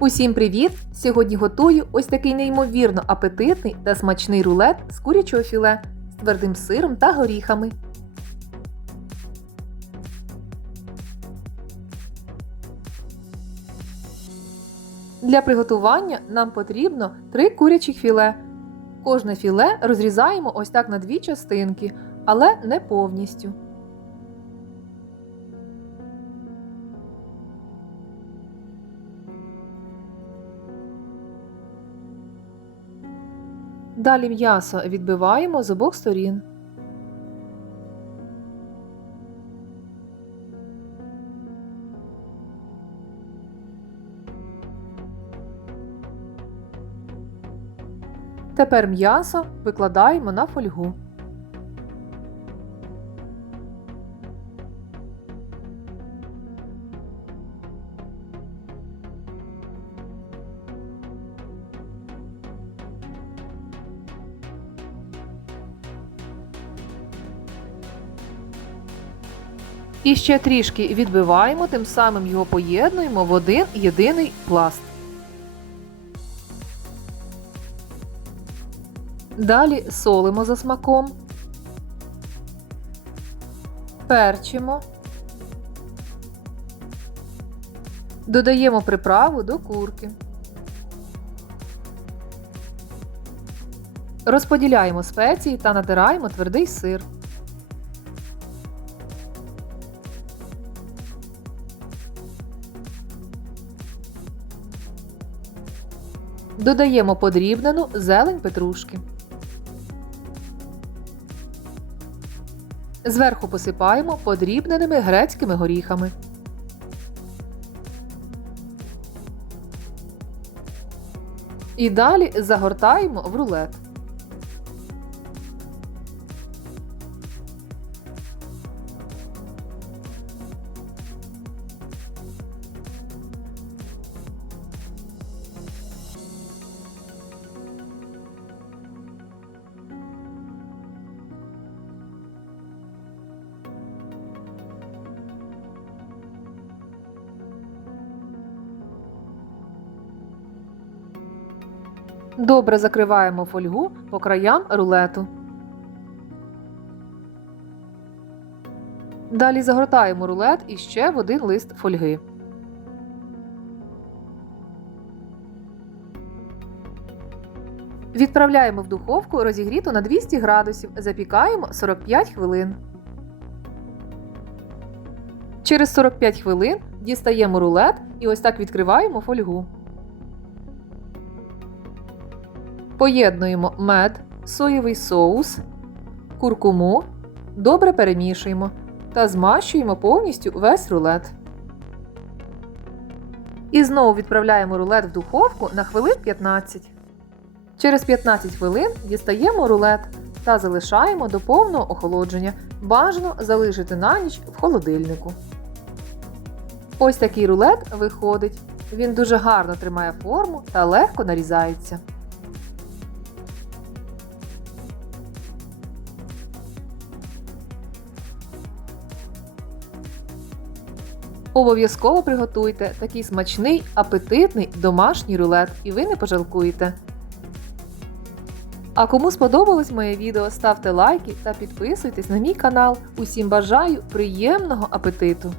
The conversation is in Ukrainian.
Усім привіт! Сьогодні готую ось такий неймовірно апетитний та смачний рулет з курячого філе з твердим сиром та горіхами. Для приготування нам потрібно 3 курячих філе. Кожне філе розрізаємо ось так на дві частинки, але не повністю. Далі м'ясо відбиваємо з обох сторін. Тепер м'ясо викладаємо на фольгу. І ще трішки відбиваємо, тим самим його поєднуємо в один єдиний пласт. Далі солимо за смаком, перчимо, додаємо приправу до курки. Розподіляємо спеції та натираємо твердий сир. Додаємо подрібнену зелень петрушки. Зверху посипаємо подрібненими грецькими горіхами. І далі загортаємо в рулет. Добре закриваємо фольгу по краям рулету. Далі загортаємо рулет іще в один лист фольги. Відправляємо в духовку розігріту на 200 градусів. Запікаємо 45 хвилин. Через 45 хвилин дістаємо рулет і ось так відкриваємо фольгу. Поєднуємо мед, соєвий соус, куркуму, добре перемішуємо та змащуємо повністю весь рулет. І знову відправляємо рулет в духовку на хвилин 15. Через 15 хвилин дістаємо рулет та залишаємо до повного охолодження. Бажано залишити на ніч в холодильнику. Ось такий рулет виходить. Він дуже гарно тримає форму та легко нарізається. Обов'язково приготуйте такий смачний, апетитний домашній рулет, і ви не пожалкуєте. А кому сподобалось моє відео, ставте лайки та підписуйтесь на мій канал. Усім бажаю приємного апетиту!